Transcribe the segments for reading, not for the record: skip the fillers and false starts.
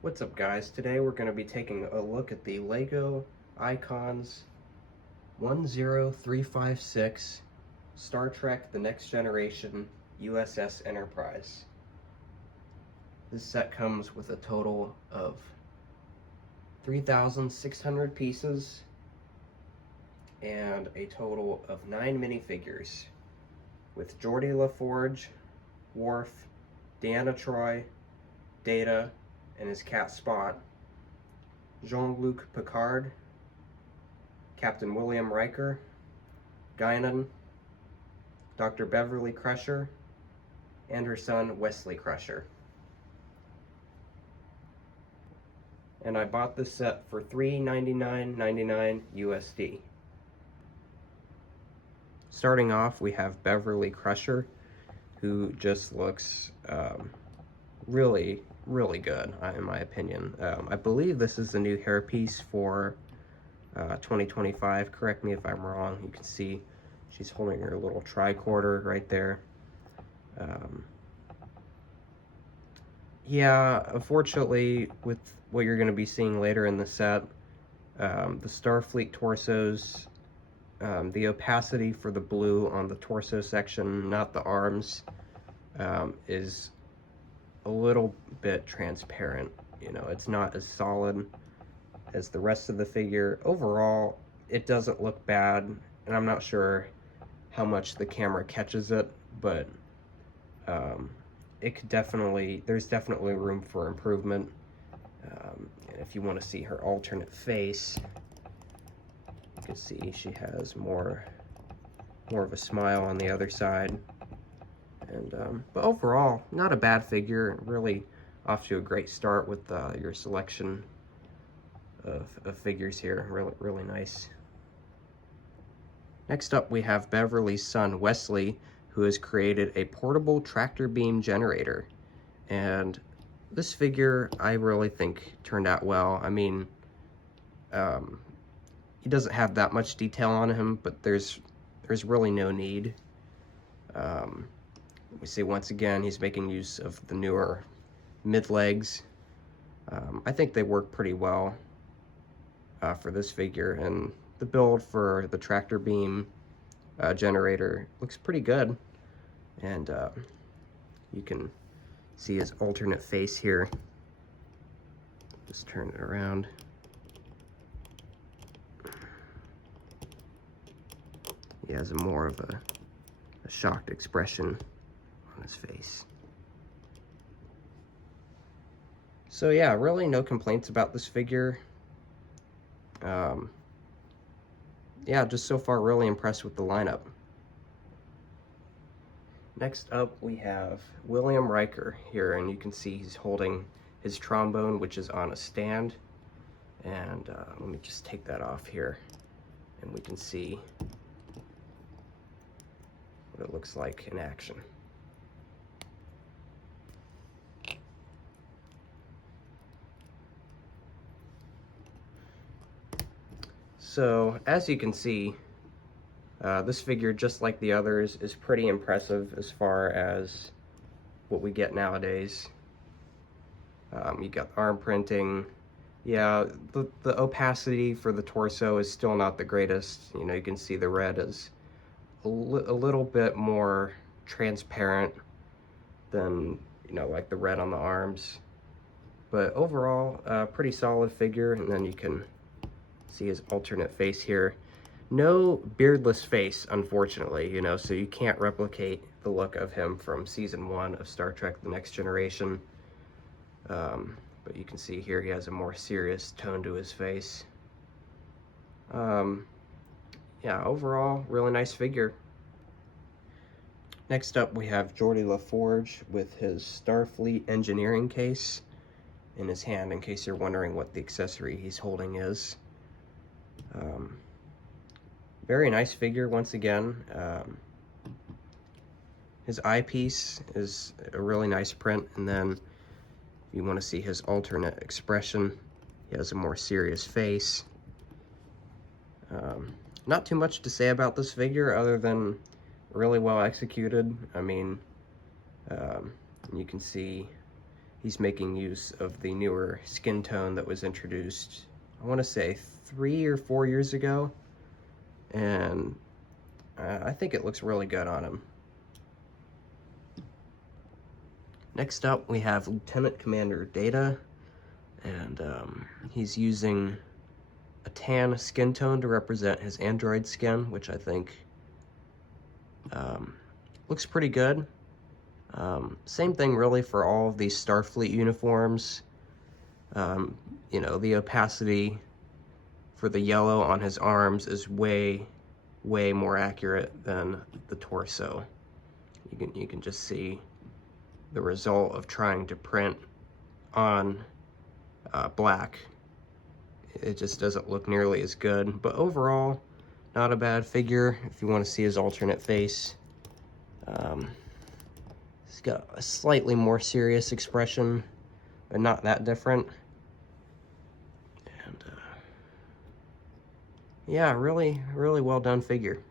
What's up, guys? Today we're going to be taking a look at the LEGO Icons 10356 Star Trek The Next Generation USS Enterprise. This set comes with a total of 3,600 pieces and a total of 9 minifigures with Geordi LaForge, Worf, Deanna Troi, Data, and his cat Spot, Jean-Luc Picard, Captain William Riker, Guinan, Dr. Beverly Crusher, and her son Wesley Crusher. And I bought this set for $399.99 USD. Starting off, we have Beverly Crusher, who just looks really good, in my opinion. I believe this is the new hairpiece for 2025. Correct me if I'm wrong. You can see she's holding her little tricorder right there. Yeah, unfortunately, with what you're going to be seeing later in the set, the Starfleet torsos, the opacity for the blue on the torso section, not the arms, is a little bit transparent. You know, it's not as solid as the rest of the figure. Overall, it doesn't look bad, and I'm not sure how much the camera catches it, but it could there's definitely room for improvement. And if you want to see her alternate face, you can see she has more of a smile on the other side. And but overall, not a bad figure. Really off to a great start with your selection of figures here. Really nice. Next up, we have Beverly's son Wesley, who has created a portable tractor beam generator. And this figure, I really think, turned out well. I mean, he doesn't have that much detail on him, but there's really no need. We see once again he's making use of the newer mid legs. I think they work pretty well for this figure, and the build for the tractor beam generator looks pretty good. And you can see his alternate face here. Just turn it around. He has more of a shocked expression on his face. So yeah, really no complaints about this figure. Yeah, just so far really impressed with the lineup. Next up, we have William Riker here, and you can see he's holding his trombone, which is on a stand. And let me just take that off here, and we can see what it looks like in action. So, as you can see, this figure, just like the others, is pretty impressive as far as what we get nowadays. You got arm printing. Yeah, the opacity for the torso is still not the greatest. You know, you can see the red is a little bit more transparent than, you know, like the red on the arms. But overall, pretty solid figure. And then you can see his alternate face here. No beardless face, unfortunately, you know, so you can't replicate the look of him from season 1 of Star Trek The Next Generation. But you can see here he has a more serious tone to his face. Yeah, overall, really nice figure. Next up, we have Geordi LaForge with his Starfleet engineering case in his hand, in case you're wondering what the accessory he's holding is. Very nice figure once again. His eyepiece is a really nice print, and then if you want to see his alternate expression, he has a more serious face. Not too much to say about this figure other than really well executed. I mean, you can see he's making use of the newer skin tone that was introduced, I want to say 3 or 4 years ago, and I think it looks really good on him. Next up, we have Lieutenant Commander Data, and he's using a tan skin tone to represent his android skin, which I think looks pretty good. Same thing really for all of these Starfleet uniforms. You know, the opacity for the yellow on his arms is way more accurate than the torso. You can just see the result of trying to print on black. It just doesn't look nearly as good, but overall, not a bad figure. If you want to see his alternate face, he's got a slightly more serious expression, but not that different. And yeah, really well done figure.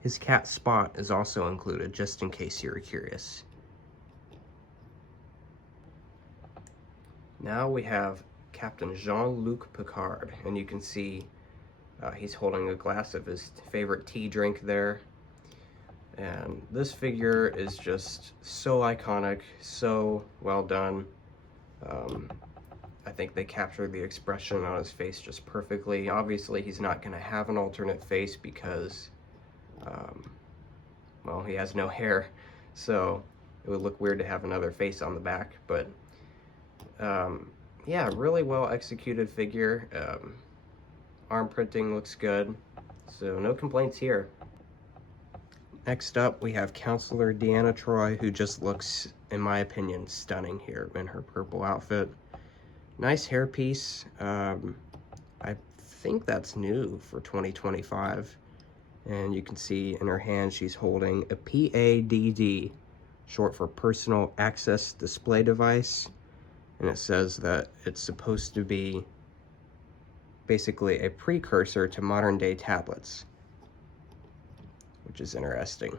His cat Spot is also included, just in case you were curious. Now we have Captain Jean-Luc Picard, and you can see he's holding a glass of his favorite tea drink there. And this figure is just so iconic, so well done. I think they captured the expression on his face just perfectly. Obviously, he's not going to have an alternate face because, well, he has no hair, so it would look weird to have another face on the back, but yeah, really well executed figure. Arm printing looks good, so no complaints here. Next up, we have Counselor Deanna Troi, who just looks, in my opinion, stunning here in her purple outfit. Nice hairpiece. I think that's new for 2025. And you can see in her hand she's holding a PADD, short for Personal Access Display Device. And it says that it's supposed to be basically a precursor to modern day tablets, which is interesting.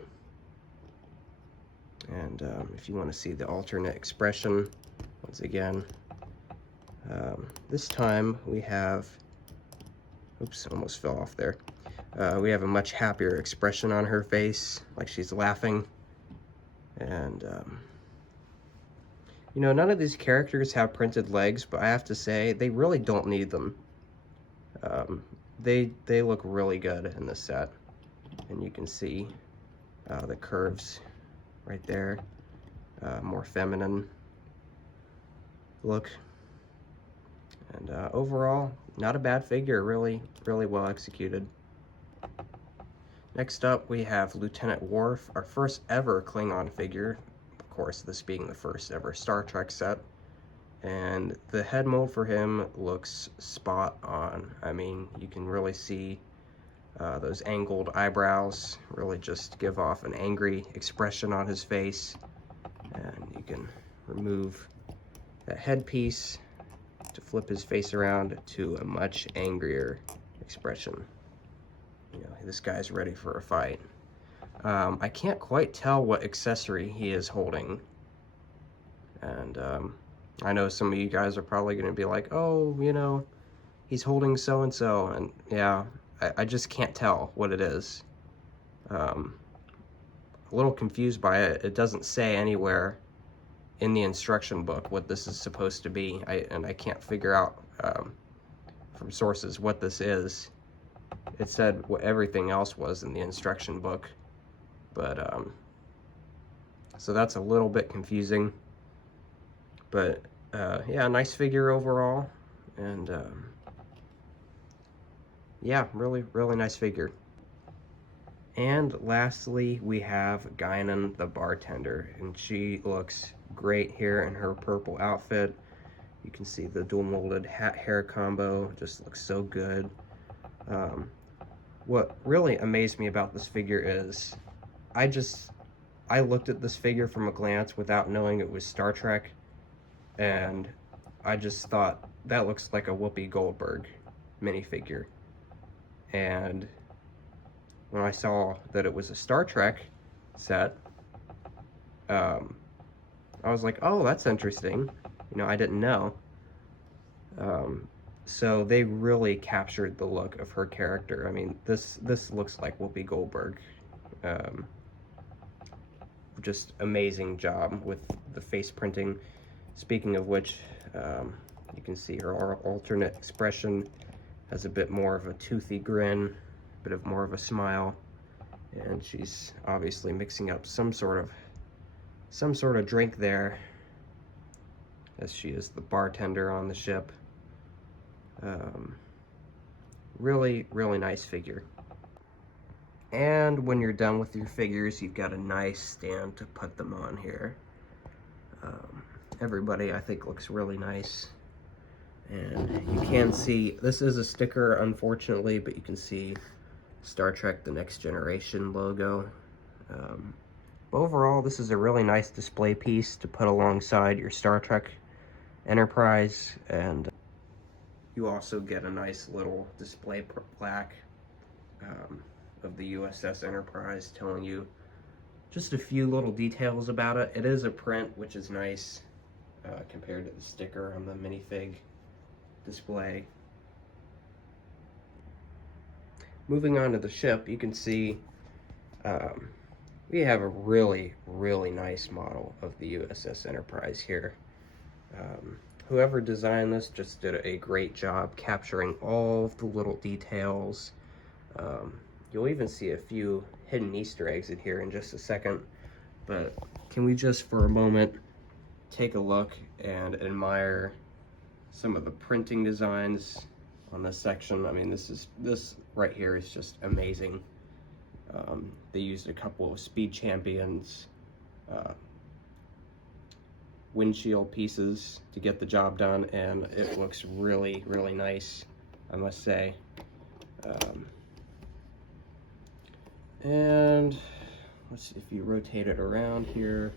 And if you want to see the alternate expression, once again, this time we have, oops, almost fell off there. We have a much happier expression on her face, like she's laughing. And you know, none of these characters have printed legs, but I have to say, they really don't need them. They look really good in this set. And you can see the curves right there. More feminine look. And overall, not a bad figure, really well executed. Next up, we have Lieutenant Worf, our first ever Klingon figure. Of course, this being the first ever Star Trek set. And the head mold for him looks spot on. I mean, you can really see those angled eyebrows really just give off an angry expression on his face. And you can remove that headpiece to flip his face around to a much angrier expression. You know, this guy's ready for a fight. I can't quite tell what accessory he is holding. And I know some of you guys are probably going to be like, oh, you know, he's holding so-and-so. And yeah, I just can't tell what it is. A little confused by it. It doesn't say anywhere in the instruction book what this is supposed to be. And I can't figure out from sources what this is. It said what everything else was in the instruction book. But, so that's a little bit confusing. But, yeah, nice figure overall. And, yeah, really nice figure. And lastly, we have Guinan the bartender. And she looks great here in her purple outfit. You can see the dual molded hat-hair combo. Just looks so good. What really amazed me about this figure is I looked at this figure from a glance without knowing it was Star Trek, and I just thought, that looks like a Whoopi Goldberg minifigure. And when I saw that it was a Star Trek set, I was like, oh, that's interesting. You know, I didn't know. So they really captured the look of her character. I mean, this looks like Whoopi Goldberg. Um, just amazing job with the face printing. Speaking of which, you can see her alternate expression has a bit more of a toothy grin, a bit of more of a smile, and she's obviously mixing up some sort of drink there, as she is the bartender on the ship. Really, really nice figure. And when you're done with your figures, you've got a nice stand to put them on here. Everybody, I think, looks really nice. And you can see, this is a sticker, unfortunately, but you can see Star Trek The Next Generation logo. But overall, this is a really nice display piece to put alongside your Star Trek Enterprise, and you also get a nice little display plaque of the USS Enterprise telling you just a few little details about it. It is a print, which is nice compared to the sticker on the minifig display. Moving on to the ship, you can see we have a really, really nice model of the USS Enterprise here. Whoever designed this just did a great job capturing all of the little details. You'll even see a few hidden Easter eggs in here in just a second, but can we just for a moment take a look and admire some of the printing designs on this section? I mean, this right here is just amazing. They used a couple of Speed Champions windshield pieces to get the job done, and it looks really, really nice, I must say. And let's see, if you rotate it around here,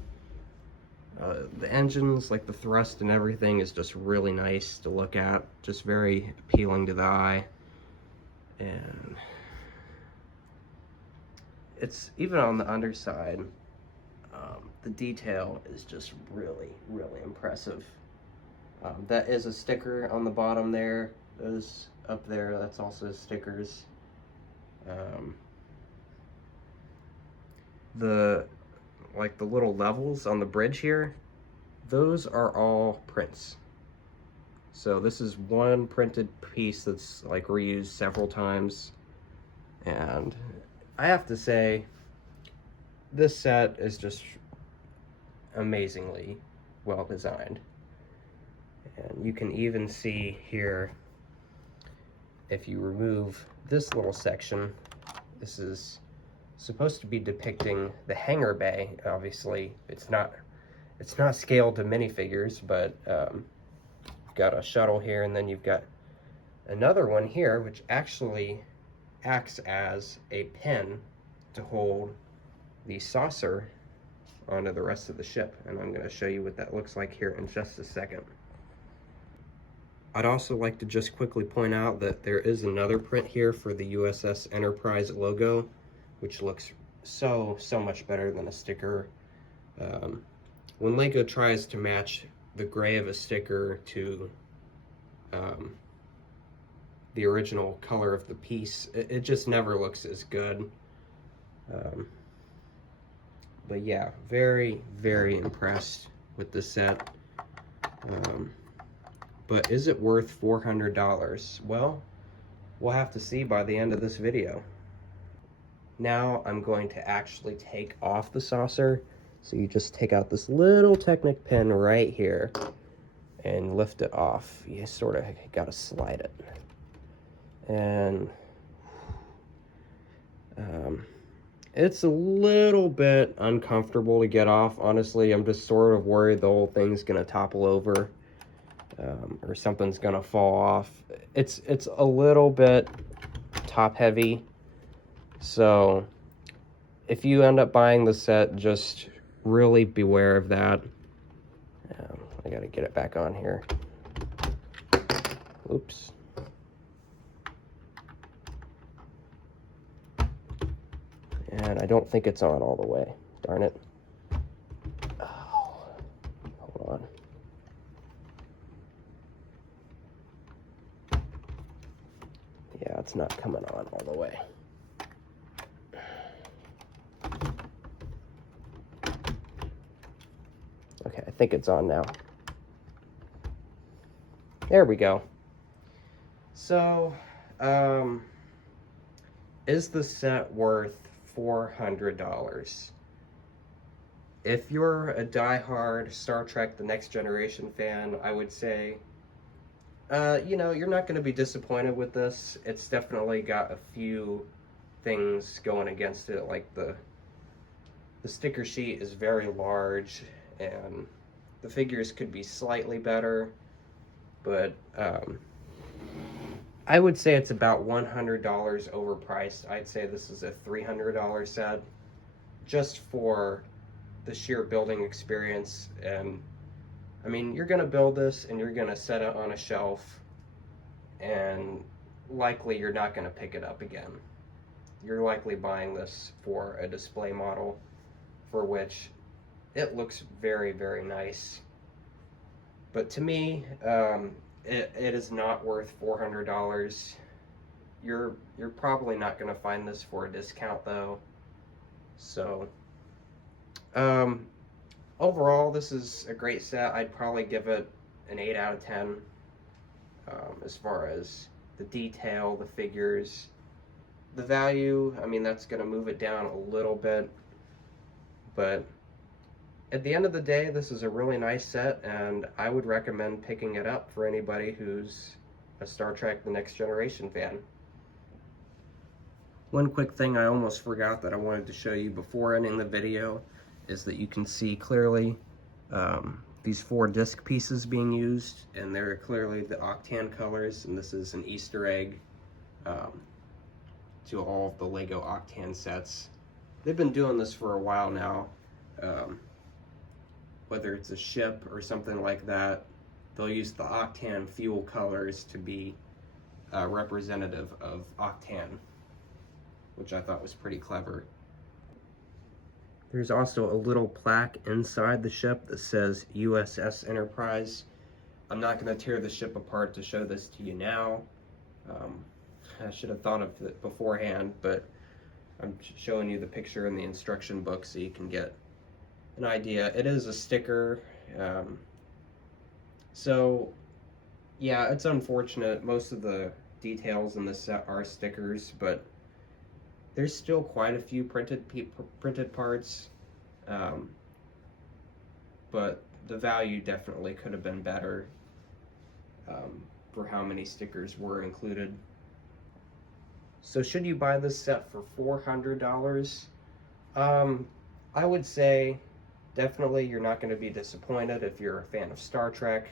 the engines, like the thrust and everything, is just really nice to look at, just very appealing to the eye. And it's even on the underside, the detail is just really, really impressive. That is a sticker on the bottom there. Those up there, that's also stickers. The little levels on the bridge here, those are all prints. So this is one printed piece that's like reused several times, and I have to say this set is just amazingly well designed. And you can even see here, if you remove this little section, this is supposed to be depicting the hangar bay. Obviously it's not scaled to minifigures, but you've got a shuttle here, and then you've got another one here which actually acts as a pin to hold the saucer onto the rest of the ship, and I'm going to show you what that looks like here in just a second. I'd also like to just quickly point out that there is another print here for the USS Enterprise logo, which looks so much better than a sticker. When Lego tries to match the gray of a sticker to the original color of the piece, it just never looks as good. But yeah, very, very impressed with this set. But is it worth $400? Well, we'll have to see by the end of this video. Now I'm going to actually take off the saucer. So you just take out this little Technic pin right here and lift it off. You sort of gotta slide it. And it's a little bit uncomfortable to get off. Honestly, I'm just sort of worried the whole thing's gonna topple over, or something's gonna fall off. It's a little bit top heavy, so if you end up buying the set, just really beware of that. I gotta get it back on here. Oops. And I don't think it's on all the way. Darn it. Oh. it's not coming on all the way. Okay, I think it's on now. There we go. So, is the set worth $400? If you're a die-hard Star Trek The Next Generation fan, I would say, you know, you're not going to be disappointed with this. It's definitely got a few things going against it, like the sticker sheet is very large, and the figures could be slightly better, but I would say it's about $100 overpriced. I'd say this is a $300 set, just for the sheer building experience. And I mean, you're gonna build this and you're gonna set it on a shelf, and likely you're not gonna pick it up again. You're likely buying this for a display model, for which it looks very, very nice. But to me, it is not worth $400. You're probably not going to find this for a discount though. So, overall, this is a great set. I'd probably give it an 8 out of 10. As far as the detail, the figures, the value, I mean, that's going to move it down a little bit. But at the end of the day, this is a really nice set, and I would recommend picking it up for anybody who's a Star Trek The Next Generation fan. One quick thing I almost forgot that I wanted to show you before ending the video is that you can see clearly these 4 disc pieces being used, and they're clearly the Octan colors, and this is an Easter egg to all of the Lego Octan sets. They've been doing this for a while now. Whether it's a ship or something like that, they'll use the Octan fuel colors to be representative of Octan, which I thought was pretty clever. There's also a little plaque inside the ship that says USS Enterprise. I'm not going to tear the ship apart to show this to you now. I should have thought of it beforehand, but I'm showing you the picture in the instruction book so you can get an idea. It is a sticker, so yeah, it's unfortunate. Most of the details in this set are stickers, but there's still quite a few printed parts, but the value definitely could have been better for how many stickers were included. So should you buy this set for $400? I would say definitely you're not going to be disappointed if you're a fan of Star Trek.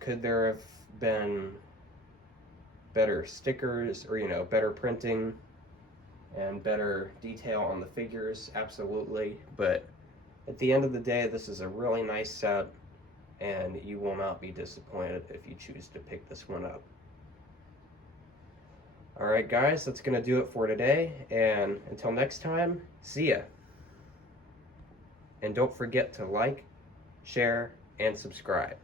Could there have been better stickers, or, you know, better printing and better detail on the figures? Absolutely. But at the end of the day, this is a really nice set, and you will not be disappointed if you choose to pick this one up. Alright guys, that's going to do it for today, and until next time, see ya. And don't forget to like, share, and subscribe.